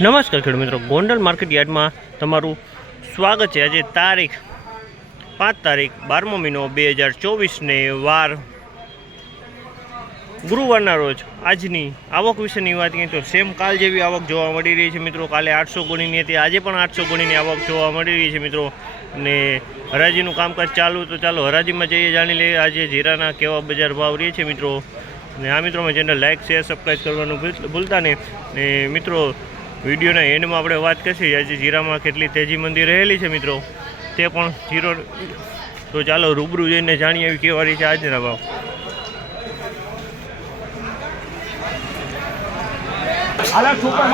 નમસ્કાર ખેડૂત મિત્રો. ગોંડલ માર્કેટ યાર્ડમાં તમારું સ્વાગત છે. આજે તારીખ પાંચ તારીખ બારમો મહિનો બે હજાર ચોવીસને વાર. ગુરુવારના રોજ આજની આવક વિશેની વાત કરીએ તો સેમ કાલ જેવી આવક જોવા મળી રહી છે મિત્રો. કાલે આઠસો ગુણીની હતી, આજે પણ આઠસો ગુણીની આવક જોવા મળી રહી છે મિત્રો. ને હરાજીનું કામકાજ ચાલુ તો ચાલો હરાજીમાં જઈએ, જાણી લઈએ. આજે જીરાના કેવા બજાર ભાવ રહે છે મિત્રો. અને આ મિત્રોમાં ચેનલ લાઇક શેર સબસ્ક્રાઈબ કરવાનું ભૂલતા ને મિત્રો વિડીયોના એન્ડમાં આપણે વાત કરીશું આજે જીરામાં કેટલી તેજી મંદી રહેલી છે મિત્રો. તે પણ જીરો તો ચાલો રૂબરૂ જઈને જાણીએ એવી કેવા છે આજના ભાવ. સુપર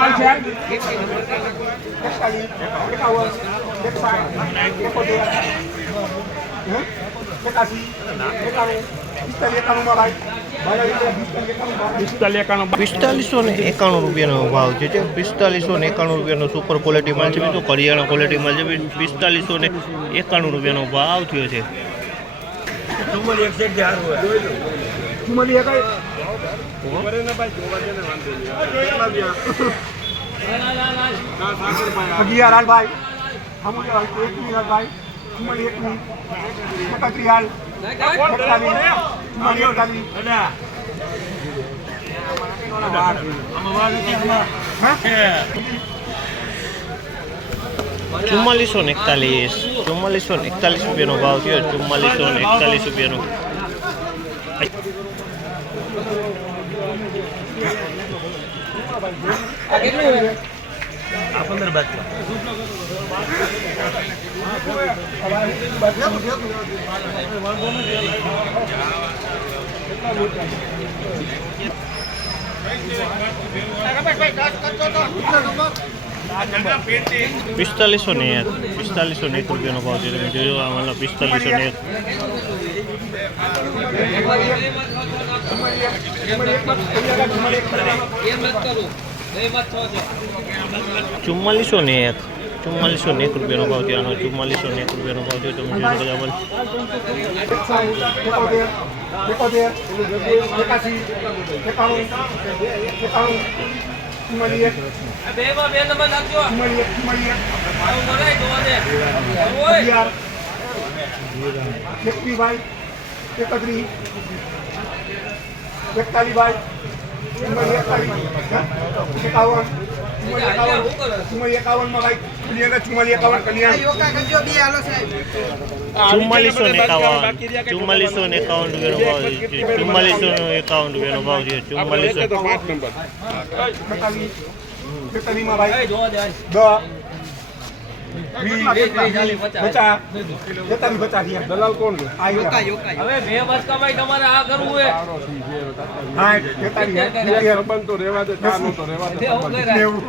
પિસ્તાલીસ ને એકાણું રૂપિયાનો ભાવ છે જે પિસ્તાલીસો ને એકાણું રૂપિયાનો સુપર ક્વોલિટી માલ છે. કરિયાણા ક્વોલિટી માલ છે. પિસ્તાલીસો ને એકાણું રૂપિયાનો ભાવ થયો છે. અગિયાર ભાઈ. અમુક હાલ એકવીસ હાલ ભાઈ ચુમ્માલી એકવીસ એકત્રીસ હાલ એકતાલીસ ચુમ્માલી એકતાલીસ ચુમ્માલીસો ને એકતાલીસ ચુમ્માલીસો ને એકતાલીસ રૂપિયાનો ભાવ થયો ચુમ્માલીસો ને એકતાલીસ રૂપિયાનો પિસ્તાલીસો ને એક. પિસ્તાલીસો ને એક રૂપિયાનો ભાવ છે. તમે જોયો આ પિસ્તાલીસો ને એક. ચુમ્માલીસો ને એક ચુમ્માલીસો ને એક રૂપિયાનો ભાવ ત્યાંનો ચુમ્માલીસો ને એક રૂપિયાનો ભાવ થયો તમે જોઈ શકો એકત્રીસ એકતાલીસ ભાઈ એકાવન ચુમ્માલીસો ને એકાવન ચુમ્માલીસો ને એકાવન રૂપિયાનો ભાવ ચુમ્માલીસો ને એકાવન રૂપિયાનો ભાવ છે ચુમ્માલીસો દલાલ કોણ છે આ યોકા હવે બે વર્ષ કમાઈ તમારે આ કરવું હોય સાઠ બેતાલીસ સંબંધ રહેવા દે ચા તો રહેવા દે હું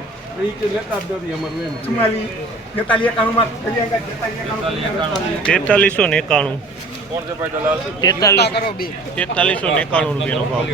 તેતાલીસો ને એકાણું તેતાલીસો ને એકાણું રૂપિયાનો ભાવ.